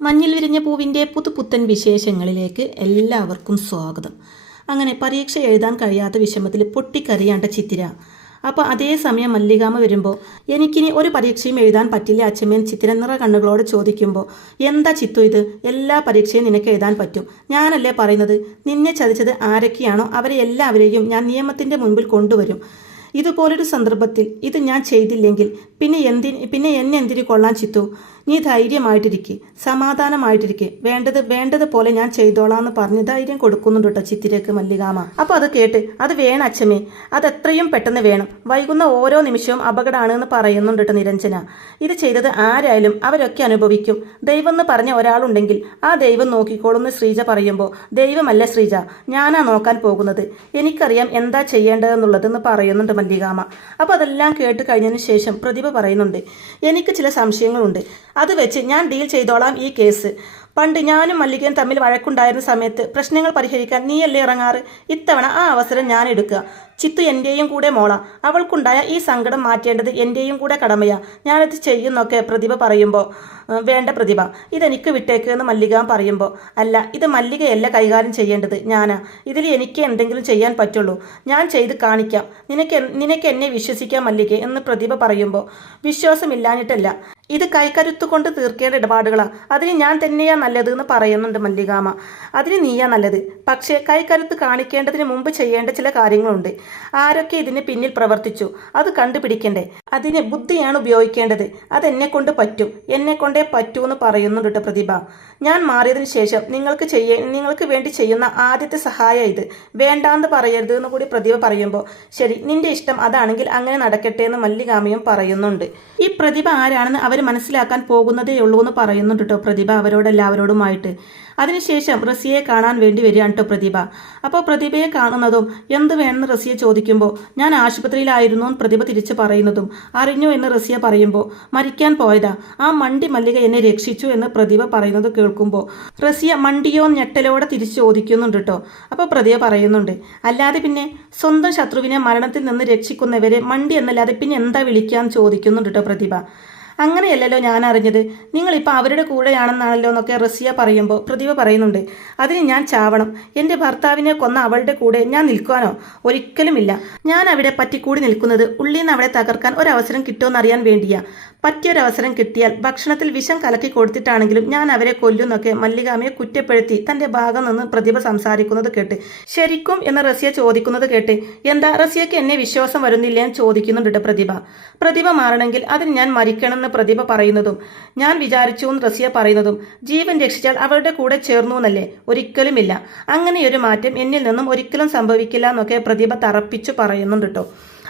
മഞ്ഞിൽ വിരിഞ്ഞ പൂവിൻ്റെ പുതുപുത്തൻ വിശേഷങ്ങളിലേക്ക് എല്ലാവർക്കും സ്വാഗതം. അങ്ങനെ പരീക്ഷ എഴുതാൻ കഴിയാത്ത വിഷമത്തിൽ പൊട്ടിക്കരയാണ്ട ചിത്തിര. അപ്പോൾ അതേസമയം മല്ലികാമ്മ വരുമ്പോൾ എനിക്കിനി ഒരു പരീക്ഷയും എഴുതാൻ പറ്റില്ല അച്ഛമ്മേൻ ചിത്തിര നിറ കണ്ണുകളോട് ചോദിക്കുമ്പോൾ, എന്താ ചിത്തു ഇത്, എല്ലാ പരീക്ഷയും നിനക്ക് എഴുതാൻ പറ്റും, ഞാനല്ലേ പറയുന്നത്, നിന്നെ ചതിച്ചത് ആരൊക്കെയാണോ അവരെ എല്ലാവരെയും ഞാൻ നിയമത്തിൻ്റെ മുൻപിൽ കൊണ്ടുവരും. ഇതുപോലൊരു സന്ദർഭത്തിൽ ഇത് ഞാൻ ചെയ്തില്ലെങ്കിൽ പിന്നെ എന്നെ എന്തിനു കൊള്ളാൻ ചിത്തു, നീ ധൈര്യമായിട്ടിരിക്കെ, സമാധാനമായിട്ടിരിക്കെ, വേണ്ടതുപോലെ ഞാൻ ചെയ്തോളാന്ന് പറഞ്ഞ് ധൈര്യം കൊടുക്കുന്നുണ്ട് കേട്ടോ ചിത്തിരക്ക് മല്ലികാമ്മ. അപ്പോൾ അത് കേട്ട്, അത് വേണം അച്ഛമ്മേ, അതെത്രയും പെട്ടെന്ന് വേണം, വൈകുന്ന ഓരോ നിമിഷവും അപകടമാണ് എന്ന് പറയുന്നുണ്ട് കേട്ടോ നിരഞ്ജന. ഇത് ചെയ്തത് ആരായാലും അവരൊക്കെ അനുഭവിക്കും, ദൈവം എന്ന് പറഞ്ഞ ഒരാളുണ്ടെങ്കിൽ ആ ദൈവം നോക്കിക്കോളുന്ന് ശ്രീജ പറയുമ്പോൾ, ദൈവമല്ല ശ്രീജ, ഞാനാ നോക്കാൻ പോകുന്നത്, എനിക്കറിയാം എന്താ ചെയ്യേണ്ടതെന്നുള്ളതെന്ന് പറയുന്നുണ്ട് മല്ലികാമ്മ. അപ്പോൾ അതെല്ലാം കേട്ട് കഴിഞ്ഞതിന് ശേഷം പ്രതിഭ പറയുന്നുണ്ട്, എനിക്ക് ചില സംശയങ്ങളുണ്ട്, അത് വെച്ച് ഞാൻ ഡീൽ ചെയ്തോളാം ഈ കേസ്. പണ്ട് ഞാനും മല്ലികയും തമ്മിൽ വഴക്കുണ്ടായിരുന്ന സമയത്ത് പ്രശ്നങ്ങൾ പരിഹരിക്കാൻ നീയല്ലേ ഇറങ്ങാറ്, ഇത്തവണ ആ അവസരം ഞാൻ എടുക്കുക. ചിത്തു എൻ്റെയും കൂടെ മോള, അവൾക്കുണ്ടായ ഈ സങ്കടം മാറ്റേണ്ടത് എൻ്റെയും കൂടെ കടമയാ, ഞാനത് ചെയ്യുന്നൊക്കെ പ്രതിഭ പറയുമ്പോൾ, വേണ്ട പ്രതിഭ, ഇതെനിക്ക് വിട്ടേക്ക് എന്ന് മല്ലിക പറയുമ്പോൾ, അല്ല ഇത് മല്ലികയല്ല കൈകാര്യം ചെയ്യേണ്ടത്, ഞാനാ, ഇതിൽ എനിക്ക് എന്തെങ്കിലും ചെയ്യാൻ പറ്റുള്ളൂ, ഞാൻ ചെയ്ത് കാണിക്കാം, നിനക്ക് എന്നെ വിശ്വസിക്കാം മല്ലിക എന്ന് പ്രതിഭ പറയുമ്പോൾ, വിശ്വാസമില്ലാഞ്ഞിട്ടല്ല, ഇത് കൈക്കരുത്തു കൊണ്ട് തീർക്കേണ്ട ഇടപാടുകളാണ്, അതിന് ഞാൻ തന്നെയാ നല്ലത് എന്ന് പറയുന്നുണ്ട് മല്ലികാമ്മ. അതിന് നീയാ നല്ലത്, പക്ഷേ കൈക്കരുത്ത് കാണിക്കേണ്ടതിന് മുമ്പ് ചെയ്യേണ്ട ചില കാര്യങ്ങളുണ്ട്, ആരൊക്കെ ഇതിന് പിന്നിൽ പ്രവർത്തിച്ചു അത് കണ്ടുപിടിക്കണ്ടേ, അതിന് ബുദ്ധിയാണ് ഉപയോഗിക്കേണ്ടത്, അതെന്നെ കൊണ്ട് പറ്റും, എന്നെ കൊണ്ടേ പറ്റൂ എന്ന് പറയുന്നുണ്ട് പ്രതിഭ. ഞാൻ മാറിയതിന് ശേഷം നിങ്ങൾക്ക് വേണ്ടി ചെയ്യുന്ന ആദ്യത്തെ സഹായം ഇത്, വേണ്ടാന്ന് പറയരുത് എന്ന് കൂടി പ്രതിഭ പറയുമ്പോൾ, ശരി നിന്റെ ഇഷ്ടം അതാണെങ്കിൽ അങ്ങനെ നടക്കട്ടെ എന്ന് മല്ലികാമ്മയും പറയുന്നുണ്ട്. ഈ പ്രതിഭ ആരാണെന്ന് അവർ മനസ്സിലാക്കാൻ പോകുന്നതേ ഉള്ളൂ എന്ന് പറയുന്നുണ്ട് കേട്ടോ പ്രതിഭ അവരോടെല്ലാവരോടുമായിട്ട്. അതിനുശേഷം റസിയയെ കാണാൻ വേണ്ടി വരികയാണ് കേട്ടോ പ്രതിഭ. അപ്പോൾ പ്രതിഭയെ കാണുന്നതും എന്ത് വേണമെന്ന് റസിയ ചോദിക്കുമ്പോൾ, ഞാൻ ആശുപത്രിയിലായിരുന്നു എന്ന് പ്രതിഭ തിരിച്ച് പറയുന്നതും, അറിഞ്ഞു എന്ന് റസിയ പറയുമ്പോൾ, മരിക്കാൻ പോയതാ, ആ മണ്ടി മല്ലിക എന്നെ രക്ഷിച്ചു എന്ന് പ്രതിഭ പറയുന്നത് കേൾക്കുമ്പോൾ റസിയ മണ്ടിയോ ഞെട്ടലോടെ തിരിച്ച് ചോദിക്കുന്നുണ്ട് കേട്ടോ. അപ്പോൾ പ്രതിഭ പറയുന്നുണ്ട്, അല്ലാതെ പിന്നെ സ്വന്തം ശത്രുവിനെ മരണത്തിൽ നിന്ന് രക്ഷിക്കുന്നവരെ മണ്ടി എന്നല്ലാതെ പിന്നെ എന്താ വിളിക്കാന്ന് ചോദിക്കുന്നുണ്ട് കേട്ടോ പ്രതിഭ. അങ്ങനെയല്ലല്ലോ ഞാൻ അറിഞ്ഞത്, നിങ്ങളിപ്പോൾ അവരുടെ കൂടെയാണെന്നാണല്ലോ എന്നൊക്കെ റസിയ പറയുമ്പോൾ പ്രതിഭ പറയുന്നുണ്ട്, അതിന് ഞാൻ ചാവണം, എൻ്റെ ഭർത്താവിനെ കൊന്ന അവളുടെ കൂടെ ഞാൻ നിൽക്കാനോ, ഒരിക്കലുമില്ല, ഞാൻ അവിടെ പറ്റിക്കൂടി നിൽക്കുന്നത് ഉള്ളിൽ നിന്ന് അവളെ തകർക്കാൻ ഒരവസരം കിട്ടുമെന്നറിയാൻ വേണ്ടിയാ, പറ്റിയൊരവസരം കിട്ടിയാൽ ഭക്ഷണത്തിൽ വിഷം കലക്കി കൊടുത്തിട്ടാണെങ്കിലും ഞാൻ അവരെ കൊല്ലുന്നൊക്കെ മല്ലികാമ്മയെ കുറ്റപ്പെടുത്തി തൻ്റെ ഭാഗം നിന്ന് പ്രതിഭ സംസാരിക്കുന്നത് കേട്ട്, ശരിക്കും എന്ന് റസിയ ചോദിക്കുന്നത് കേട്ട്, എന്താ റസിയക്ക് എന്നെ വിശ്വാസം വരുന്നില്ല എന്ന് ചോദിക്കുന്നുണ്ട് പ്രതിഭ മാറണമെങ്കിൽ അതിന് ഞാൻ മരിക്കണമെന്ന് പ്രതിഭ പറയുന്നതും, ഞാൻ വിചാരിച്ചു എന്ന് റസിയ പറയുന്നതും, ജീവൻ രക്ഷിച്ചാൽ അവരുടെ കൂടെ ചേർന്നു എന്നല്ലേ, ഒരിക്കലുമില്ല, അങ്ങനെയൊരു മാറ്റം എന്നിൽ നിന്നും ഒരിക്കലും സംഭവിക്കില്ല എന്നൊക്കെ പ്രതിഭ തറപ്പിച്ചു പറയുന്നുണ്ട് കേട്ടോ.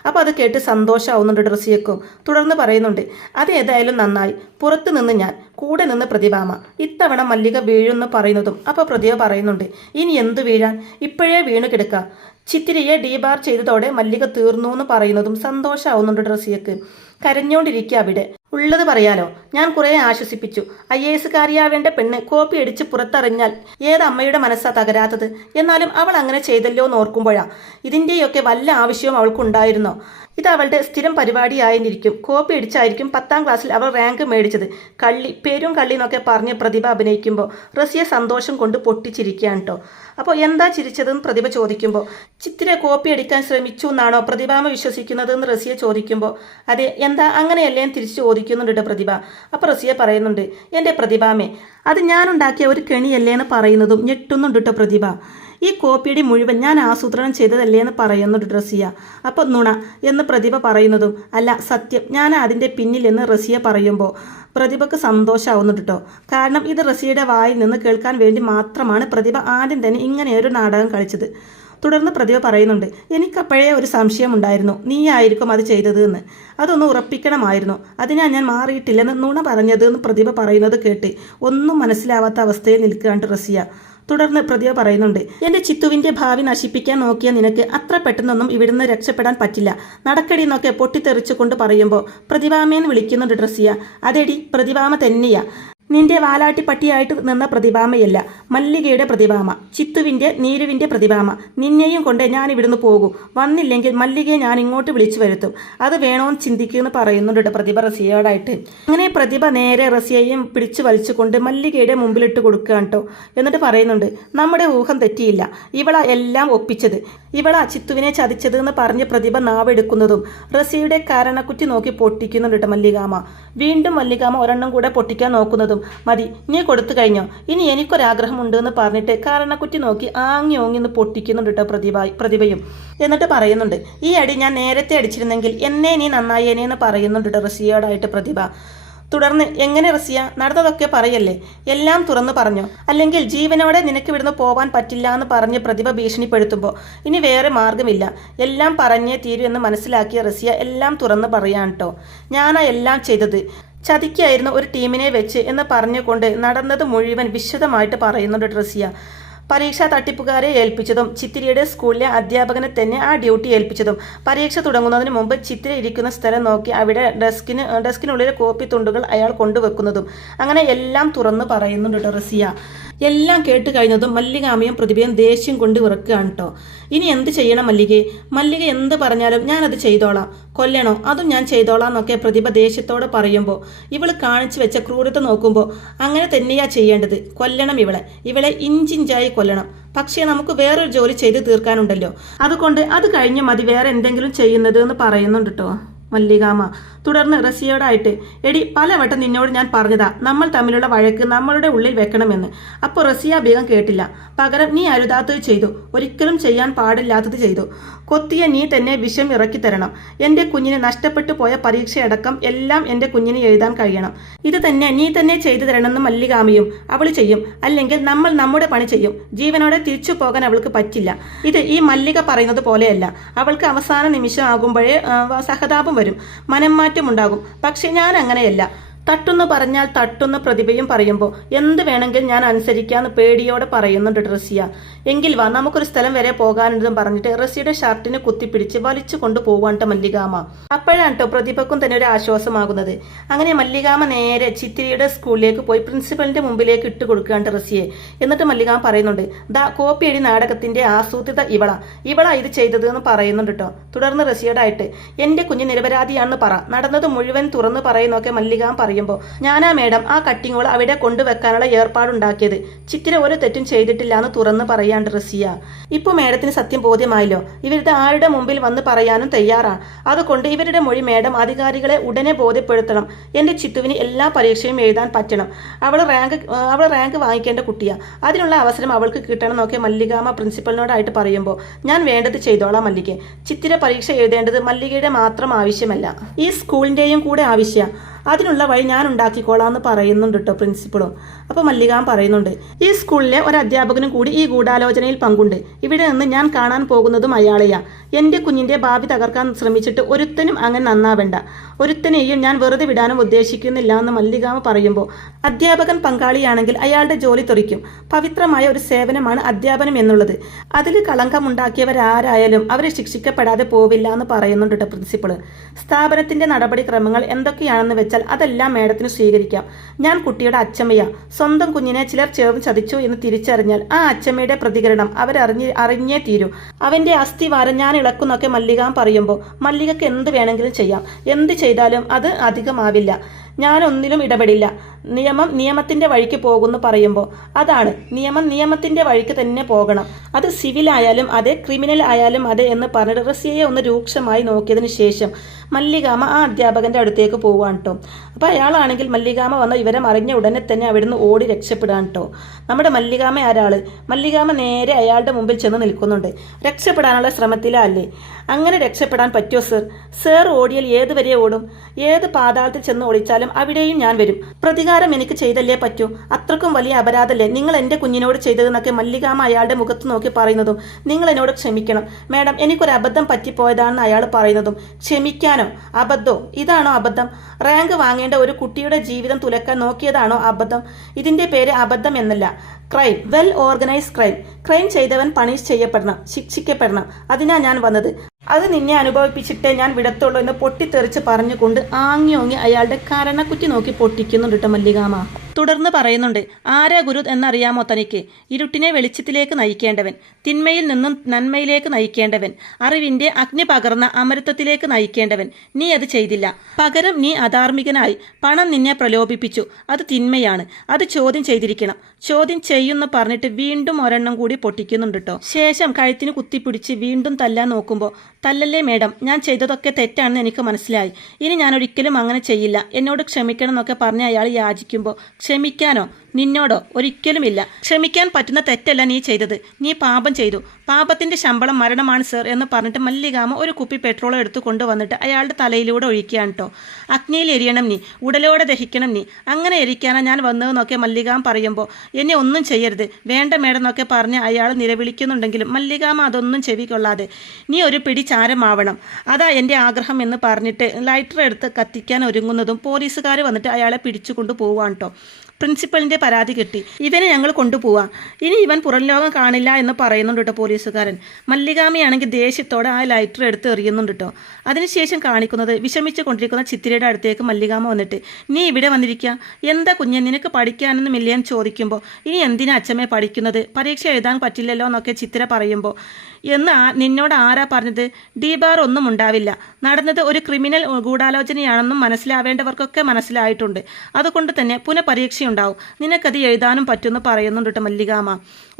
അപ്പോൾ അത് കേട്ട് സന്തോഷമാവുന്നുണ്ട് റസിയക്കും. തുടർന്ന് പറയുന്നുണ്ട്, അത് ഏതായാലും നന്നായി, പുറത്തു നിന്ന് ഞാൻ, കൂടെ നിന്ന് പ്രതിഭാമ, ഇത്തവണ മല്ലിക വീഴുമെന്ന് പറയുന്നതും അപ്പോൾ പ്രതിഭ പറയുന്നുണ്ട്, ഇനി എന്തു വീഴാൻ, ഇപ്പോഴേ വീണ് കിടക്കുക, ചിത്തിരിയെ ഡീബാർ ചെയ്തതോടെ മല്ലിക തീർന്നു എന്ന് പറയുന്നതും സന്തോഷമാവുന്നുണ്ട് റസിയക്ക്. കരഞ്ഞോണ്ടിരിക്കുക അവിടെ, ഉള്ളത് പറയാലോ, ഞാൻ കുറേ ആശ്വസിപ്പിച്ചു, IAS കാരിയാവേണ്ട പെണ്ണ് കോപ്പി അടിച്ച് പുറത്തറിഞ്ഞാൽ ഏത് അമ്മയുടെ മനസ്സാ തകരാത്തത്, എന്നാലും അവൾ അങ്ങനെ ചെയ്തല്ലോ എന്ന് ഓർക്കുമ്പോഴാ, ഇതിൻ്റെയൊക്കെ വല്ല ആവശ്യവും അവൾക്കുണ്ടായിരുന്നോ, ഇത് അവളുടെ സ്ഥിരം പരിപാടിയായിരിക്കും, കോപ്പി അടിച്ചായിരിക്കും 10ാം ക്ലാസ്സിൽ അവൾ റാങ്ക് മേടിച്ചത്, പേരും കള്ളി എന്നൊക്കെ പറഞ്ഞ് പ്രതിഭ അഭിനയിക്കുമ്പോൾ റസിയ സന്തോഷം കൊണ്ട് പൊട്ടിച്ചിരിക്കുകയാണ് കേട്ടോ. അപ്പോൾ എന്താ ചിരിച്ചതെന്ന് പ്രതിഭ ചോദിക്കുമ്പോൾ, ചിത്തിരെ കോപ്പി അടിക്കാൻ ശ്രമിച്ചു എന്നാണോ പ്രതിഭാമ വിശ്വസിക്കുന്നതെന്ന് റസിയ ചോദിക്കുമ്പോൾ, അതെ, എന്താ അങ്ങനെയല്ലേ എന്ന് തിരിച്ചു ചോദിക്കുന്നുണ്ട് പ്രതിഭ. അപ്പോൾ റസിയ പറയുന്നുണ്ട്, എൻ്റെ പ്രതിഭാമേ, അത് ഞാനുണ്ടാക്കിയ ഒരു കെണിയല്ലേ എന്ന് പറയുന്നതും ഞെട്ടുന്നുണ്ട് കേട്ടോ പ്രതിഭ. ഈ കോപ്പിയുടെ മുഴുവൻ ഞാൻ ആസൂത്രണം ചെയ്തതല്ലേ എന്ന് പറയുന്നുണ്ട് റസിയ. അപ്പോൾ നുണ എന്ന് പ്രതിഭ പറയുന്നതും, അല്ല സത്യം, ഞാൻ അതിൻ്റെ പിന്നിൽ എന്ന് റസിയ പറയുമ്പോൾ പ്രതിഭക്ക് സന്തോഷമാവുന്നുണ്ട് കേട്ടോ. കാരണം ഇത് റസിയയുടെ വായിൽ നിന്ന് കേൾക്കാൻ വേണ്ടി മാത്രമാണ് പ്രതിഭ ആദ്യം തന്നെ ഇങ്ങനെയൊരു നാടകം കളിച്ചത്. തുടർന്ന് പ്രതിഭ പറയുന്നുണ്ട്, എനിക്കപ്പോഴേ ഒരു സംശയമുണ്ടായിരുന്നു, നീ ആയിരിക്കും അത് ചെയ്തത് എന്ന്, അതൊന്ന് ഉറപ്പിക്കണമായിരുന്നു, അതിനാ ഞാൻ മാറിയിട്ടില്ലെന്ന് നുണ പറഞ്ഞത് എന്ന് പ്രതിഭ പറയുന്നത് കേട്ട് ഒന്നും മനസ്സിലാവാത്ത അവസ്ഥയിൽ നിൽക്കുകയാണ് റസിയ. തുടർന്ന് പ്രതിഭ പറയുന്നുണ്ട്, എൻ്റെ ചിത്തുവിൻ്റെ ഭാവി നശിപ്പിക്കാൻ നോക്കിയ നിനക്ക് അത്ര പെട്ടെന്നൊന്നും ഇവിടുന്ന് രക്ഷപ്പെടാൻ പറ്റില്ല, നടക്കടി എന്നൊക്കെ പൊട്ടിത്തെറിച്ചു കൊണ്ട് പറയുമ്പോൾ പ്രതിഭാമയെന്ന് വിളിക്കുന്നുണ്ട് റസിയ. അതെടി പ്രതിഭാമ തന്നെയാ, നിന്റെ വാലാട്ടി പട്ടിയായിട്ട് നിന്ന പ്രതിഭാമയല്ല, മല്ലികയുടെ പ്രതിഭാമ, ചിത്തുവിൻ്റെ നീരുവിൻ്റെ പ്രതിഭാമ, നിന്നെയും കൊണ്ട് ഞാൻ ഇവിടുന്ന് പോകും, വന്നില്ലെങ്കിൽ മല്ലികയെ ഞാൻ ഇങ്ങോട്ട് വിളിച്ചു വരുത്തും, അത് വേണോന്ന് ചിന്തിക്കുമെന്ന് പറയുന്നുണ്ട് പ്രതിഭ റസിയയോടായിട്ട്. അങ്ങനെ പ്രതിഭ നേരെ റസിയയും പിടിച്ചു വലിച്ചുകൊണ്ട് മല്ലികയുടെ മുമ്പിലിട്ട് കൊടുക്കുകയാണ് കേട്ടോ. എന്നിട്ട് പറയുന്നുണ്ട്, നമ്മുടെ ഊഹം തെറ്റിയില്ല, ഇവളാ എല്ലാം ഒപ്പിച്ചത്, ഇവളാ ചിത്തുവിനെ ചതിച്ചത് എന്ന് പറഞ്ഞ് പ്രതിഭ നാവെടുക്കുന്നതും റസിയയുടെ കാരണക്കുറ്റി നോക്കി പൊട്ടിക്കുന്നുണ്ട് കേട്ടോ മല്ലികാമ. വീണ്ടും മല്ലികാമ ഒരെണ്ണം കൂടെ പൊട്ടിക്കാൻ നോക്കുന്നതും, മതി നീ കൊടുത്തു കഴിഞ്ഞോ, ഇനി എനിക്കൊരാഗ്രഹമുണ്ട് എന്ന് പറഞ്ഞിട്ട് കാരണക്കുറ്റി നോക്കി ആങ്ങി ഓങ്ങിന്ന് പൊട്ടിക്കുന്നുണ്ട് കേട്ടോ പ്രതിഭയും. എന്നിട്ട് പറയുന്നുണ്ട്, ഈ അടി ഞാൻ നേരത്തെ അടിച്ചിരുന്നെങ്കിൽ എന്നെ നീ നന്നായേനെ എന്ന് പറയുന്നുണ്ട് കേട്ടോ റസിയയോടായിട്ട് പ്രതിഭ. തുടർന്ന്, എങ്ങനെ റസിയ, നടന്നതൊക്കെ പറയല്ലേ, എല്ലാം തുറന്നു പറഞ്ഞോ, അല്ലെങ്കിൽ ജീവനോടെ നിനക്ക് ഇവിടുന്ന് പോവാൻ പറ്റില്ല എന്ന് പറഞ്ഞ് പ്രതിഭ ഭീഷണിപ്പെടുത്തുമ്പോൾ ഇനി വേറെ മാർഗമില്ല, എല്ലാം പറഞ്ഞേ തീരൂ എന്ന് മനസ്സിലാക്കിയ റസിയ എല്ലാം തുറന്ന് പറയാൻ കേട്ടോ. ഞാനാ എല്ലാം ചെയ്തത്, ചതിക്കായിരുന്നു ഒരു ടീമിനെ വെച്ച് എന്ന് പറഞ്ഞുകൊണ്ട് നടന്നത് മുഴുവൻ വിശദമായിട്ട് പറയുന്നുണ്ട് റസിയ. പരീക്ഷാ തട്ടിപ്പുകാരെ ഏൽപ്പിച്ചതും ചിത്തിരിയുടെ സ്കൂളിലെ അധ്യാപകനെ തന്നെ ആ ഡ്യൂട്ടി ഏൽപ്പിച്ചതും പരീക്ഷ തുടങ്ങുന്നതിന് മുമ്പ് ചിത്തിര ഇരിക്കുന്ന സ്ഥലം നോക്കി അവിടെ ഡെസ്കിനുള്ളിലെ കോപ്പി തുണ്ടുകൾ അയാൾ കൊണ്ടുവെക്കുന്നതും അങ്ങനെ എല്ലാം തുറന്ന് പറയുന്നുണ്ട് കേട്ടോ റസിയ. എല്ലാം കേട്ട് കഴിഞ്ഞതും മല്ലികാമയും പ്രതിഭയും ദേഷ്യം കൊണ്ട് വിറക്കുകയാണ് കേട്ടോ. ഇനി എന്ത് ചെയ്യണം മല്ലിക എന്ത് പറഞ്ഞാലും ഞാനത് ചെയ്തോളാം, കൊല്ലണോ അതും ഞാൻ ചെയ്തോളാം എന്നൊക്കെ പ്രതിഭ ദേഷ്യത്തോടെ പറയുമ്പോൾ ഇവള് കാണിച്ചു വെച്ച ക്രൂരത നോക്കുമ്പോൾ അങ്ങനെ തന്നെയാ ചെയ്യേണ്ടത്, കൊല്ലണം ഇവളെ ഇഞ്ചിഞ്ചായി കൊല്ലണം. പക്ഷേ നമുക്ക് വേറൊരു ജോലി ചെയ്ത് തീർക്കാനുണ്ടല്ലോ, അതുകൊണ്ട് അത് കഴിഞ്ഞ് മതി വേറെ എന്തെങ്കിലും ചെയ്യുന്നത് എന്ന് പറയുന്നുണ്ട് കേട്ടോ മല്ലികാമ. തുടർന്ന് റസിയോടായിട്ട്, എടി പലവട്ടം നിന്നോട് ഞാൻ പറഞ്ഞതാ നമ്മൾ തമ്മിലുള്ള വഴക്ക് നമ്മളുടെ ഉള്ളിൽ വെക്കണമെന്ന്. അപ്പോൾ റസിയ ബീഗം കേട്ടില്ല, പകരം നീ അരുതാത്തത് ചെയ്തു, ഒരിക്കലും ചെയ്യാൻ പാടില്ലാത്തത് ചെയ്തു. കൊത്തിയ നീ തന്നെ വിഷം ഇറക്കി തരണം. എൻ്റെ കുഞ്ഞിന് നഷ്ടപ്പെട്ടു പോയ പരീക്ഷയടക്കം എല്ലാം എൻ്റെ കുഞ്ഞിന് എഴുതാൻ കഴിയണം. ഇത് തന്നെ നീ തന്നെ ചെയ്തു തരണമെന്ന് മല്ലികാമയും. അവൾ ചെയ്യും, അല്ലെങ്കിൽ നമ്മൾ നമ്മുടെ പണി ചെയ്യും. ജീവനോടെ തിരിച്ചു പോകാൻ അവൾക്ക് പറ്റില്ല. ഇത് ഈ മല്ലിക പറയുന്നത് പോലെയല്ല. അവൾക്ക് അവസാന നിമിഷം ആകുമ്പോഴേ സഹതാപം വരും, മനംമാറ്റമുണ്ടാകും. പക്ഷെ ഞാൻ അങ്ങനെയല്ല. തട്ടുന്നു പറഞ്ഞാൽ തട്ടുന്ന പ്രതിഭയും പറയുമ്പോൾ എന്ത് വേണമെങ്കിലും ഞാൻ അനുസരിക്കാന്ന് പേടിയോടെ പറയുന്നുണ്ട് റസിയ. എങ്കിൽ വാ, നമുക്കൊരു സ്ഥലം വരെ പോകാനുണ്ടെന്ന് പറഞ്ഞിട്ട് റസിയുടെ ഷർട്ടിന് കുത്തിപ്പിടിച്ച് വലിച്ചു കൊണ്ടുപോവാണ്ട മല്ലികാമ. അപ്പോഴാണ് കേട്ടോ പ്രതിഭക്കും തന്നെ ഒരു ആശ്വാസമാകുന്നത്. അങ്ങനെ മല്ലികാമ നേരെ ചിത്തിരിയുടെ സ്കൂളിലേക്ക് പോയി പ്രിൻസിപ്പലിന്റെ മുമ്പിലേക്ക് ഇട്ട് കൊടുക്കുകയാണ് റസിയെ. എന്നിട്ട് മല്ലികാമ പറയുന്നുണ്ട്, ദാ കോപ്പിയടി നാടകത്തിന്റെ ആസൂത്രിത ഇവളാ ഇത് ചെയ്തത് എന്ന് പറയുന്നുണ്ട് കേട്ടോ. തുടർന്ന് റസിയോടായിട്ട്, എന്റെ കുഞ്ഞ് നിരപരാധിയാണെന്ന് പറ, നടന്നത് മുഴുവൻ തുറന്ന് പറയുന്നൊക്കെ മല്ലികാമ പറയുമ്പോൾ, ഞാനാ മേഡം ആ കട്ടിങ്ങോൾ അവിടെ കൊണ്ടുവെക്കാനുള്ള ഏർപ്പാടുണ്ടാക്കിയത്, ചിത്തിര ഒരു തെറ്റും ചെയ്തിട്ടില്ല എന്ന് തുറന്ന് പറയാണ്ട് റസിയ. ഇപ്പൊ മേഡത്തിന് സത്യം ബോധ്യമായല്ലോ, ഇവരുടെ ആരുടെ മുമ്പിൽ വന്ന് പറയാനും തയ്യാറാണ്. അതുകൊണ്ട് ഇവരുടെ മൊഴി മേഡം അധികാരികളെ ഉടനെ ബോധ്യപ്പെടുത്തണം. എന്റെ ചിത്തുവിന് എല്ലാ പരീക്ഷയും എഴുതാൻ പറ്റണം. അവൾ റാങ്ക് വാങ്ങിക്കേണ്ട കുട്ടിയാ, അതിനുള്ള അവസരം അവൾക്ക് കിട്ടണം എന്നൊക്കെ മല്ലികാമ പ്രിൻസിപ്പലിനോടായിട്ട് പറയുമ്പോൾ, ഞാൻ വേണ്ടത് ചെയ്തോളാം മല്ലിക. ചിത്തിര പരീക്ഷ എഴുതേണ്ടത് മല്ലികയുടെ മാത്രം ആവശ്യമല്ല, ഈ സ്കൂളിന്റെയും കൂടെ ആവശ്യമാണ്. അതിനുള്ള വഴി ഞാൻ ഉണ്ടാക്കിക്കോളാം എന്ന് പറയുന്നുണ്ട് കേട്ടോ പ്രിൻസിപ്പളും. അപ്പോൾ മല്ലികാം പറയുന്നുണ്ട്, ഈ സ്കൂളിലെ ഒരു അധ്യാപകനും കൂടി ഈ ഗൂഢാലോചനയിൽ പങ്കുണ്ട്. ഇവിടെ നിന്ന് ഞാൻ കാണാൻ പോകുന്നതും അയാളെയാ. എൻ്റെ കുഞ്ഞിൻ്റെ ഭാവി തകർക്കാൻ ശ്രമിച്ചിട്ട് ഒരുത്തനും അങ്ങനെ നന്നാവേണ്ട, ഒരുത്തനെയും ഞാൻ വെറുതെ വിടാനും ഉദ്ദേശിക്കുന്നില്ല എന്ന് മല്ലികാമ പറയുമ്പോൾ, അധ്യാപകൻ പങ്കാളിയാണെങ്കിൽ അയാളുടെ ജോലി തെറിക്കും. പവിത്രമായ ഒരു സേവനമാണ് അധ്യാപനം എന്നുള്ളത്. അതിൽ കളങ്കമുണ്ടാക്കിയവരാരായാലും അവരെ ശിക്ഷിക്കപ്പെടാതെ പോവില്ല എന്ന് പറയുന്നുണ്ട് കേട്ടോ പ്രിൻസിപ്പള്. സ്ഥാപനത്തിന്റെ നടപടിക്രമങ്ങൾ എന്തൊക്കെയാണെന്ന് വെച്ചാൽ അതെല്ലാം മേഡത്തിന് സ്വീകരിക്കാം. ഞാൻ കുട്ടിയുടെ അച്ചമ്മയാ. സ്വന്തം കുഞ്ഞിനെ ചിലർ ചേർന്ന് ചതിച്ചു എന്ന് തിരിച്ചറിഞ്ഞാൽ ആ അച്ചമ്മയുടെ പ്രതികരണം അവരറിഞ്ഞേ തീരൂ. അവന്റെ അസ്ഥിവാരം ഞാൻ ഇളക്കുന്നൊക്കെ മല്ലികാം പറയുമ്പോൾ, മല്ലികക്ക് എന്ത് വേണമെങ്കിലും ചെയ്യാം, എന്ത് ചെയ്താലും അത് അധികമാവില്ല, ഞാനൊന്നിലും ഇടപെടില്ല, നിയമം നിയമത്തിന്റെ വഴിക്ക് പോകുന്നു പറയുമ്പോൾ, അതാണ് നിയമം നിയമത്തിന്റെ വഴിക്ക് തന്നെ പോകണം, അത് സിവിൽ ആയാലും അതെ ക്രിമിനൽ ആയാലും അതെ എന്ന് പറഞ്ഞിട്ട് റസിയയെ ഒന്ന് രൂക്ഷമായി നോക്കിയതിന് ശേഷം മല്ലികാമ ആ അധ്യാപകന്റെ അടുത്തേക്ക് പോവാണ് കേട്ടോ. അപ്പോൾ അയാളാണെങ്കിൽ മല്ലികാമ വന്ന വിവരം അറിഞ്ഞ ഉടനെ തന്നെ അവിടുന്ന് ഓടി രക്ഷപ്പെടാൻ കേട്ടോ. നമ്മുടെ മല്ലികാമ മല്ലികാമ നേരെ അയാളുടെ മുമ്പിൽ ചെന്ന് നിൽക്കുന്നുണ്ട്. രക്ഷപ്പെടാനുള്ള ശ്രമത്തിലല്ലേ? അങ്ങനെ രക്ഷപ്പെടാൻ പറ്റുമോ സർ ഓടിയാൽ ഏതുവരെ ഓടും? ഏത് പാതാളത്തിൽ ചെന്ന് ഓടിച്ചാലും അവിടെയും ഞാൻ വരും. പ്രതികാരം എനിക്ക് ചെയ്തല്ലേ പറ്റൂ. അത്രക്കും വലിയ അപരാധമല്ലേ നിങ്ങൾ എൻ്റെ കുഞ്ഞിനോട് ചെയ്തതെന്നൊക്കെ മല്ലികാമ അയാളുടെ മുഖത്ത് നോക്കി പറയുന്നതും, നിങ്ങൾ എന്നോട് ക്ഷമിക്കണം മേഡം, എനിക്കൊരു അബദ്ധം പറ്റിപ്പോയതാണെന്ന് അയാൾ പറയുന്നതും, ക്ഷമിക്കാനോ അബദ്ധോ? ഇതാണോ അബദ്ധം? റാങ്ക് വാങ്ങേണ്ട ഒരു കുട്ടിയുടെ ജീവിതം തുലക്കാൻ നോക്കിയതാണോ അബദ്ധം? ഇതിന്റെ പേര് അബദ്ധം എന്നല്ല, crime, well organised crime. Crime ചെയ്തവൻ പണിഷ് ചെയ്യപ്പെടണം, ശിക്ഷിക്കപ്പെടണം. അതിനാ ഞാൻ വന്നത്. അത് നിന്നെ അനുഭവിപ്പിച്ചിട്ടേ ഞാൻ വിടത്തുള്ളൂ എന്ന് പൊട്ടിത്തെറിച്ച് പറഞ്ഞുകൊണ്ട് ആങ്ങി ഓങ്ങി അയാളുടെ കരണക്കുറ്റി നോക്കി പൊട്ടിക്കുന്നുണ്ട് കേട്ടോ മല്ലികാമ. തുടർന്ന് പറയുന്നുണ്ട്, ആരാ ഗുരു എന്നറിയാമോ തനിക്ക്? ഇരുട്ടിനെ വെളിച്ചത്തിലേക്ക് നയിക്കേണ്ടവൻ, തിന്മയിൽ നിന്നും നന്മയിലേക്ക് നയിക്കേണ്ടവൻ, അറിവിന്റെ അഗ്നി പകർന്ന അമരത്വത്തിലേക്ക് നയിക്കേണ്ടവൻ. നീ അത് ചെയ്തില്ല. പകരം നീ അധാർമികനായി. പണം നിന്നെ പ്രലോഭിപ്പിച്ചു. അത് തിന്മയാണ്. അത് ചോദ്യം ചെയ്തിരിക്കണം. ചോദ്യം ചെയ്യുമെന്ന് പറഞ്ഞിട്ട് വീണ്ടും ഒരെണ്ണം കൂടി പൊട്ടിക്കുന്നുണ്ട് കേട്ടോ. ശേഷം കഴുത്തിന് കുത്തിപ്പിടിച്ച് വീണ്ടും തല്ലാൻ നോക്കുമ്പോൾ, തല്ലല്ലേ മേഡം, ഞാൻ ചെയ്തതൊക്കെ തെറ്റാണെന്ന് എനിക്ക് മനസ്സിലായി. ഇനി ഞാൻ ഒരിക്കലും അങ്ങനെ ചെയ്യില്ല. എന്നോട് ക്ഷമിക്കണം എന്നൊക്കെ പറഞ്ഞ് അയാൾ യാചിക്കുമ്പോൾ, ക്ഷമിക്കാനോ? നിന്നോടോ? ഒരിക്കലുമില്ല. ക്ഷമിക്കാൻ പറ്റുന്ന തെറ്റല്ല നീ ചെയ്തത്. നീ പാപം ചെയ്തു. പാപത്തിന്റെ ശമ്പളം മരണമാണ് സർ എന്ന് പറഞ്ഞിട്ട് മല്ലികാമ ഒരു കുപ്പി പെട്രോൾ എടുത്തു കൊണ്ടുവന്നിട്ട് അയാളുടെ തലയിലൂടെ ഒഴിക്കുകയാണ് കേട്ടോ. അഗ്നിയിൽ എരിയണം നീ, ഉടലോടെ ദഹിക്കണം നീ. അങ്ങനെ എരിക്കാനാണ് ഞാൻ വന്നതെന്നൊക്കെ മല്ലികാമ പറയുമ്പോൾ, എന്നെ ഒന്നും ചെയ്യരുത്, വേണ്ട മേഡം എന്നൊക്കെ പറഞ്ഞ് അയാൾ നിലവിളിക്കുന്നുണ്ടെങ്കിലും മല്ലികാമ അതൊന്നും ചെവി കൊള്ളാതെ, നീ ഒരു പിടി ചാരമാവണം, അതാ എൻ്റെ ആഗ്രഹം എന്ന് പറഞ്ഞിട്ട് ലൈറ്റർ എടുത്ത് കത്തിക്കാൻ ഒരുങ്ങുന്നതും പോലീസുകാർ വന്നിട്ട് അയാളെ പിടിച്ചുകൊണ്ട് പോവാണ് കേട്ടോ. പ്രിൻസിപ്പലിൻ്റെ പരാതി കിട്ടി, ഇവനെ ഞങ്ങൾ കൊണ്ടുപോവാം, ഇനി ഇവൻ പുറം ലോകം കാണില്ല എന്ന് പറയുന്നുണ്ട് കേട്ടോ പോലീസുകാരൻ. മല്ലികാമയാണെങ്കിൽ ദേഷ്യത്തോടെ ആ ലൈറ്റർ എടുത്ത് എറിയുന്നുണ്ട് കേട്ടോ. അതിനുശേഷം കാണിക്കുന്നത് വിഷമിച്ച് കൊണ്ടിരിക്കുന്ന ചിത്തിരയുടെ അടുത്തേക്ക് മല്ലികാമ വന്നിട്ട്, നീ ഇവിടെ വന്നിരിക്കുക, എന്താ കുഞ്ഞെ, നിനക്ക് പഠിക്കാനൊന്നും ഇല്ലയെന്ന് ചോദിക്കുമ്പോൾ, ഇനി എന്തിനാ അച്ഛമ്മേ പഠിക്കുന്നത്, പരീക്ഷ എഴുതാൻ പറ്റില്ലല്ലോ എന്നൊക്കെ ചിത്തിര പറയുമ്പോൾ, എന്ന് നിന്നോട് ആരാ പറഞ്ഞത്? ഡീബാർ ഒന്നും ഉണ്ടാവില്ല. നടന്നത് ഒരു ക്രിമിനൽ ഗൂഢാലോചനയാണെന്നും മനസ്സിലാവേണ്ടവർക്കൊക്കെ മനസ്സിലായിട്ടുണ്ട്. അതുകൊണ്ട് തന്നെ പുനഃപരീക്ഷയുണ്ടാവും, നിനക്കത് എഴുതാനും പറ്റുമെന്ന് പറയുന്നുണ്ട് കേട്ടോ മല്ലികാമ.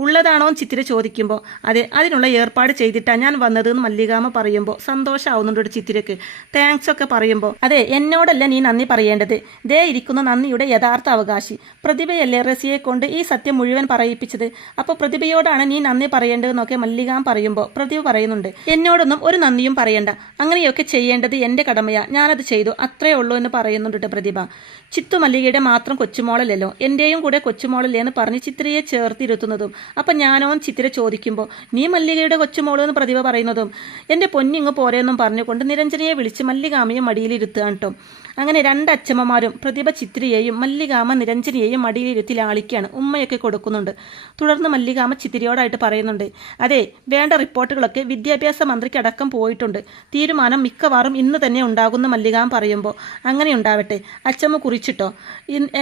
ഉള്ളതാണോ എന്ന് ചിത്തിര ചോദിക്കുമ്പോൾ, അതെ, അതിനുള്ള ഏർപ്പാട് ചെയ്തിട്ടാണ് ഞാൻ വന്നതെന്ന് മല്ലികാമ പറയുമ്പോൾ സന്തോഷമാവുന്നുണ്ട് ചിത്തിരക്ക്. താങ്ക്സ് ഒക്കെ പറയുമ്പോൾ, അതെ, എന്നോടല്ല നീ നന്ദി പറയേണ്ടത്, ദേ ഇരിക്കുന്ന നന്ദിയുടെ യഥാർത്ഥ അവകാശി പ്രതിഭയല്ലേ റസിയെ കൊണ്ട് ഈ സത്യം മുഴുവൻ പറയിപ്പിച്ചത്. അപ്പോൾ പ്രതിഭയോടാണ് നീ നന്ദി പറയേണ്ടതെന്നൊക്കെ മല്ലികാമ പറയുമ്പോൾ പ്രതിഭ പറയുന്നുണ്ട്, എന്നോടൊന്നും ഒരു നന്ദിയും പറയണ്ട, അങ്ങനെയൊക്കെ ചെയ്യേണ്ടത് എൻ്റെ കടമയാ, ഞാനത് ചെയ്തു, അത്രേ ഉള്ളൂ എന്ന് പറയുന്നുണ്ട് പ്രതിഭ. ചിത്തു മല്ലികയുടെ മാത്രം കൊച്ചുമോളല്ലല്ലോ, എൻ്റെയും കൂടെ കൊച്ചുമോളല്ലേ എന്ന് പറഞ്ഞ് ചിത്രയെ ചേർത്തിരുത്തുന്നതും, അപ്പം ഞാനോ ചിത്തിര ചോദിക്കുമ്പോൾ, നീ മല്ലികയുടെ കൊച്ചുമോള് എന്ന് പ്രതിഭ പറയുന്നതും, എൻ്റെ പൊന്നിങ്ങ് പോരെന്നും പറഞ്ഞുകൊണ്ട് നിരഞ്ജനയെ വിളിച്ച് മല്ലികാമയെ മടിയിലിരുത്തുകയാണ് കേട്ടോ. അങ്ങനെ രണ്ടച്ഛമ്മമാരും പ്രതിഭ ചിത്തിരയെയും മല്ലികാമ നിരഞ്ജനയെയും മടിയിലിരുത്തി ലാളിക്കുകയാണ്, ഉമ്മയൊക്കെ കൊടുക്കുന്നുണ്ട്. തുടർന്ന് മല്ലികാമ ചിത്തിരയോടായിട്ട് പറയുന്നുണ്ട്, അതെ, വേണ്ട റിപ്പോർട്ടുകളൊക്കെ വിദ്യാഭ്യാസ മന്ത്രിക്ക് അടക്കം പോയിട്ടുണ്ട്, തീരുമാനം മിക്കവാറും ഇന്ന് തന്നെ ഉണ്ടാകുന്ന മല്ലികാമ പറയുമ്പോൾ, അങ്ങനെ ഉണ്ടാവട്ടെ, അച്ഛമ്മ കുറിച്ചിട്ടോ,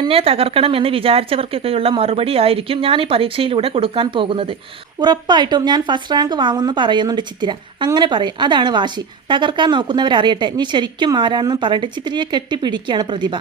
എന്നെ തകർക്കണം എന്ന് വിചാരിച്ചവർക്കൊക്കെയുള്ള മറുപടി ആയിരിക്കും ഞാൻ ഈ പരീക്ഷയിലൂടെ കൊടുക്കാൻ പോകുന്നത്. ഉറപ്പായിട്ടും ഞാൻ ഫസ്റ്റ് റാങ്ക് വാങ്ങുമെന്ന് പറയുന്നുണ്ട് ചിത്തിര. അങ്ങനെ പറയും, അതാണ് വാശി, തകർക്കാൻ നോക്കുന്നവരറിയട്ടെ നീ ശരിക്കും ആരാണെന്ന് പറഞ്ഞിട്ട് ചിത്തിരയെ കെട്ടിപ്പിടിക്കുകയാണ് പ്രതിഭ.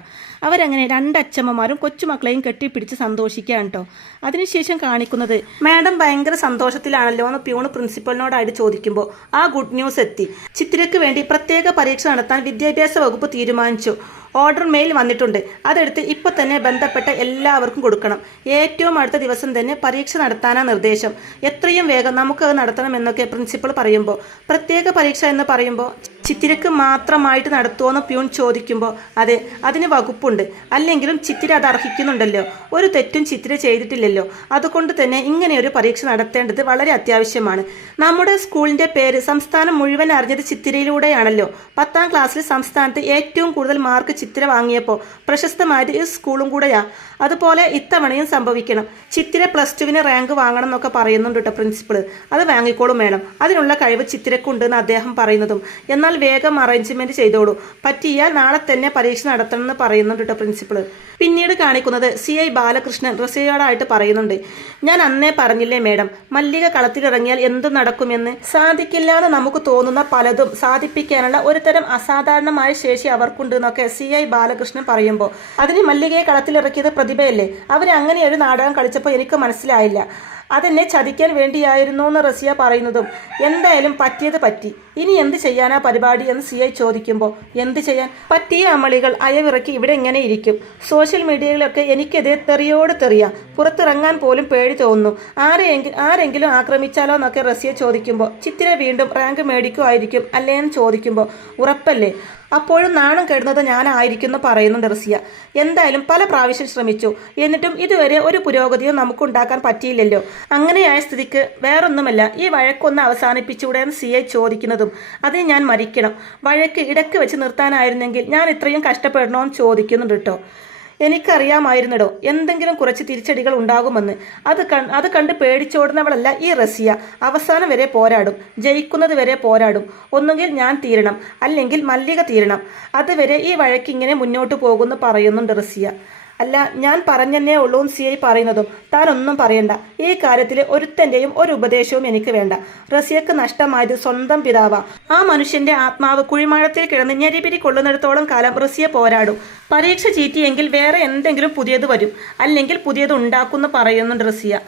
അവരങ്ങനെ രണ്ടച്ഛമ്മമാരും കൊച്ചുമക്കളെയും കെട്ടിപ്പിടിച്ച് സന്തോഷിക്കുകയാണ് കേട്ടോ. അതിനുശേഷം കാണിക്കുന്നത്, മാഡം ഭയങ്കര സന്തോഷത്തിലാണല്ലോ എന്ന് പ്യൂണ് പ്രിൻസിപ്പലിനോടായിട്ട് ചോദിക്കുമ്പോൾ, ആ ഗുഡ് ന്യൂസ് എത്തി, ചിത്തിരയ്ക്ക് വേണ്ടി പ്രത്യേക പരീക്ഷ നടത്താൻ വിദ്യാഭ്യാസ വകുപ്പ് തീരുമാനിച്ചു. ഓർഡർ മെയിൽ വന്നിട്ടുണ്ട്, അതെടുത്ത് ഇപ്പോൾ തന്നെ ബന്ധപ്പെട്ട എല്ലാവർക്കും കൊടുക്കണം. ഏറ്റവും അടുത്ത ദിവസം തന്നെ പരീക്ഷ നടത്താനാണ് നിർദ്ദേശം. എത്രയും വേഗം നമുക്കത് നടത്തണമെന്നൊക്കെ പ്രിൻസിപ്പൾ പറയുമ്പോൾ, പ്രത്യേക പരീക്ഷ എന്ന് പറയുമ്പോൾ ചിത്തിരക്ക് മാത്രമായിട്ട് നടത്തുമോയെന്ന് പ്യൂൺ ചോദിക്കുമ്പോൾ, അതെ, അതിന് വകുപ്പുണ്ട്, അല്ലെങ്കിലും ചിത്തിര അത് അർഹിക്കുന്നുണ്ടല്ലോ, ഒരു തെറ്റും ചിത്തിര ചെയ്തിട്ടില്ലല്ലോ, അതുകൊണ്ട് തന്നെ ഇങ്ങനെയൊരു പരീക്ഷ നടത്തേണ്ടത് വളരെ അത്യാവശ്യമാണ്. നമ്മുടെ സ്കൂളിൻ്റെ പേര് സംസ്ഥാനം മുഴുവൻ അറിഞ്ഞത് ചിത്തിരയിലൂടെയാണല്ലോ. 10ാം ക്ലാസ്സിൽ സംസ്ഥാനത്ത് ഏറ്റവും കൂടുതൽ മാർക്ക് ചിത്തിര വാങ്ങിയപ്പോൾ പ്രശസ്തമായത് ഈ സ്കൂളും കൂടെയാ. അതുപോലെ ഇത്തവണയും സംഭവിക്കണം. ചിത്തിര +2 റാങ്ക് വാങ്ങണം എന്നൊക്കെ പറയുന്നുണ്ട് കേട്ടോ പ്രിൻസിപ്പൾ. അത് വാങ്ങിക്കോളും വേണം, അതിനുള്ള കഴിവ് ചിത്തിരക്കുണ്ടെന്ന് അദ്ദേഹം പറയുന്നതും, എന്നാൽ വേഗം അറേഞ്ച്മെന്റ് ചെയ്തോളൂ, പറ്റിയാൽ നാളെ തന്നെ പരീക്ഷ നടത്തണമെന്ന് പറയുന്നുണ്ട് കേട്ടോ പ്രിൻസിപ്പൾ. പിന്നീട് കാണിക്കുന്നത് CI ബാലകൃഷ്ണൻ റസിയോടായിട്ട് പറയുന്നുണ്ട്, ഞാൻ അന്നേ പറഞ്ഞില്ലേ മേഡം, മല്ലിക കളത്തിലിറങ്ങിയാൽ എന്തും നടക്കുമെന്ന്. സാധിക്കില്ലാതെ നമുക്ക് തോന്നുന്ന പലതും സാധിപ്പിക്കാനുള്ള ഒരു തരം അസാധാരണമായ ശേഷി അവർക്കുണ്ട് എന്നൊക്കെ CI ബാലകൃഷ്ണൻ പറയുമ്പോൾ, അതിന് മല്ലികയെ കളത്തിലിറക്കിയത് പ്രതിഭയല്ലേ, അവരങ്ങനെ ഒരു നാടകം കളിച്ചപ്പോൾ എനിക്ക് മനസ്സിലായില്ല, അതെന്നെ ചതിക്കാൻ വേണ്ടിയായിരുന്നു എന്ന് റസിയ പറയുന്നതും, എന്തായാലും പറ്റിയത് പറ്റി, ഇനി എന്ത് ചെയ്യാനാ പരിപാടി എന്ന് CI ചോദിക്കുമ്പോൾ, എന്ത് ചെയ്യാൻ, പറ്റിയ അമളികൾ അയവിറക്കി ഇവിടെ എങ്ങനെ ഇരിക്കും, സോഷ്യൽ മീഡിയയിലൊക്കെ എനിക്കെതിരെ തെറിയോട് തെറിയാം, പുറത്തിറങ്ങാൻ പോലും പേടി തോന്നുന്നു, ആരെങ്കിലും ആക്രമിച്ചാലോ എന്നൊക്കെ റസിയ ചോദിക്കുമ്പോൾ, ചിത്തിര വീണ്ടും റാങ്ക് മേടിക്കുമായിരിക്കും അല്ലേന്ന് ചോദിക്കുമ്പോൾ, ഉറപ്പല്ലേ, അപ്പോഴും നാണം കെടുന്നത് ഞാനായിരിക്കുമെന്ന് പറയുന്നുണ്ട് റസിയ. എന്തായാലും പല പ്രാവശ്യം ശ്രമിച്ചു, എന്നിട്ടും ഇതുവരെ ഒരു പുരോഗതിയോ നമുക്കുണ്ടാക്കാൻ പറ്റിയില്ലല്ലോ. അങ്ങനെയായ സ്ഥിതിക്ക് വേറൊന്നുമല്ല, ഈ വഴക്കൊന്ന് അവസാനിപ്പിച്ചുകൂടെ എന്ന് CI ചോദിക്കുന്നതും, അതിന് ഞാൻ മരിക്കണം, വഴക്ക് ഇടയ്ക്ക് വെച്ച് നിർത്താനായിരുന്നെങ്കിൽ ഞാൻ ഇത്രയും കഷ്ടപ്പെടണമെന്ന് ചോദിക്കുന്നുണ്ട് കേട്ടോ. എനിക്കറിയാമായിരുന്നടോ എന്തെങ്കിലും കുറച്ച് തിരിച്ചടികൾ ഉണ്ടാകുമെന്ന്. അത് കണ്ട് പേടിച്ചോടുന്നവളല്ല ഈ റസിയ. അവസാനം വരെ പോരാടും, ജയിക്കുന്നത് വരെ പോരാടും. ഒന്നുകിൽ ഞാൻ തീരണം, അല്ലെങ്കിൽ മല്ലിക തീരണം. അതുവരെ ഈ വഴക്കിങ്ങനെ മുന്നോട്ട് പോകുമെന്ന് പറയുന്നുണ്ട് റസിയ. അല്ല, ഞാൻ പറഞ്ഞെന്നേ ഉള്ളൂ സി ഐ പറയുന്നതും. താനൊന്നും പറയണ്ട. ഈ കാര്യത്തിൽ ഒരുത്തൻ്റെയും ഒരു ഉപദേശവും എനിക്ക് വേണ്ട. റസിയക്ക് നഷ്ടമായത് സ്വന്തം പിതാവാ. ആ മനുഷ്യന്റെ ആത്മാവ് കുഴിമാടത്തിൽ കിടന്ന് ഞെരിപിരി കൊള്ളുന്നിടത്തോളം കാലം റസിയ പോരാടും. പരീക്ഷ ചീറ്റിയെങ്കിൽ വേറെ എന്തെങ്കിലും പുതിയത് വരും, അല്ലെങ്കിൽ പുതിയത് ഉണ്ടാക്കുമെന്ന് പറയുന്നുണ്ട് റസിയ.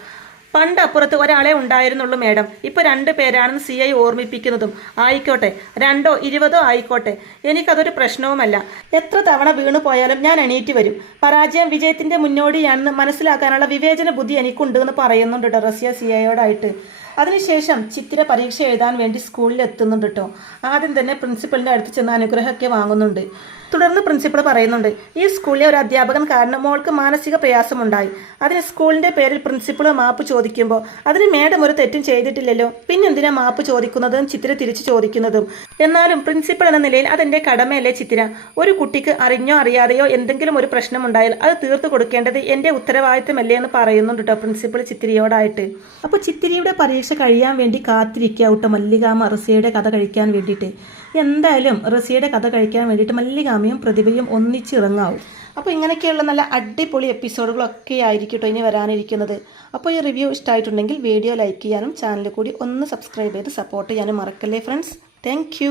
പണ്ട് അപ്പുറത്ത് ഒരാളെ ഉണ്ടായിരുന്നുള്ളൂ മേഡം, ഇപ്പോൾ 2 പേരാണെന്ന് സി ഐ ഓർമ്മിപ്പിക്കുന്നതും. ആയിക്കോട്ടെ, 2ഓ 20ഓ ആയിക്കോട്ടെ, എനിക്കതൊരു പ്രശ്നവുമല്ല. എത്ര തവണ വീണു പോയാലും ഞാൻ എണീറ്റ് വരും. പരാജയം വിജയത്തിന്റെ മുന്നോടിയാണെന്ന് മനസ്സിലാക്കാനുള്ള വിവേചന ബുദ്ധി എനിക്കുണ്ട് എന്ന് പറയുന്നുണ്ട് കേട്ടോ റസിയ സി ഐയോടായിട്ട്. അതിനുശേഷം ചിത്തിര പരീക്ഷ എഴുതാൻ വേണ്ടി സ്കൂളിൽ എത്തുന്നുണ്ട് കേട്ടോ. ആദ്യം തന്നെ പ്രിൻസിപ്പലിൻ്റെ അടുത്ത് ചെന്ന് അനുഗ്രഹമൊക്കെ വാങ്ങുന്നുണ്ട്. തുടർന്ന് പ്രിൻസിപ്പൾ പറയുന്നുണ്ട്, ഈ സ്കൂളിലെ ഒരു അധ്യാപകൻ കാരണം മോൾക്ക് മാനസിക പ്രയാസമുണ്ടായി. അതിന് സ്കൂളിൻ്റെ പേരിൽ പ്രിൻസിപ്പൾ മാപ്പ് ചോദിക്കുമ്പോൾ അതിന് മേഡം ഒരു തെറ്റും ചെയ്തിട്ടില്ലല്ലോ, പിന്നെന്തിനാ മാപ്പ് ചോദിക്കുന്നതും ചിത്തിര തിരിച്ചു ചോദിക്കുന്നതും? എന്നാലും പ്രിൻസിപ്പൾ എന്ന നിലയിൽ അതെൻ്റെ കടമയല്ലേ ചിത്തിര. ഒരു കുട്ടിക്ക് അറിഞ്ഞോ അറിയാതെയോ എന്തെങ്കിലും ഒരു പ്രശ്നമുണ്ടായാൽ അത് തീർത്തു കൊടുക്കേണ്ടത് എൻ്റെ ഉത്തരവാദിത്തമല്ലേ എന്ന് പറയുന്നുണ്ട് കേട്ടോ പ്രിൻസിപ്പൾ ചിത്തിരിയോടായിട്ട്. അപ്പോൾ ചിത്തിരിയുടെ പരീക്ഷ കഴിയാൻ വേണ്ടി കാത്തിരിക്കുക കേട്ടോ മല്ലികാമ റസിയയുടെ കഥ കഴിക്കാൻ വേണ്ടിയിട്ട്. എന്തായാലും റസിയയുടെ കഥ കഴിക്കാൻ വേണ്ടിയിട്ട് മല്ലികാമയും പ്രതിഭയും ഒന്നിച്ചിറങ്ങാവും. അപ്പോൾ ഇങ്ങനെയൊക്കെയുള്ള നല്ല അടിപൊളി എപ്പിസോഡുകളൊക്കെ ആയിരിക്കും കേട്ടോ ഇനി വരാനിരിക്കുന്നത്. അപ്പോൾ ഈ റിവ്യൂ ഇഷ്ടമായിട്ടുണ്ടെങ്കിൽ വീഡിയോ ലൈക്ക് ചെയ്യാനും ചാനൽ കൂടി ഒന്ന് സബ്സ്ക്രൈബ് ചെയ്ത് സപ്പോർട്ട് ചെയ്യാനും മറക്കല്ലേ ഫ്രണ്ട്സ്. താങ്ക്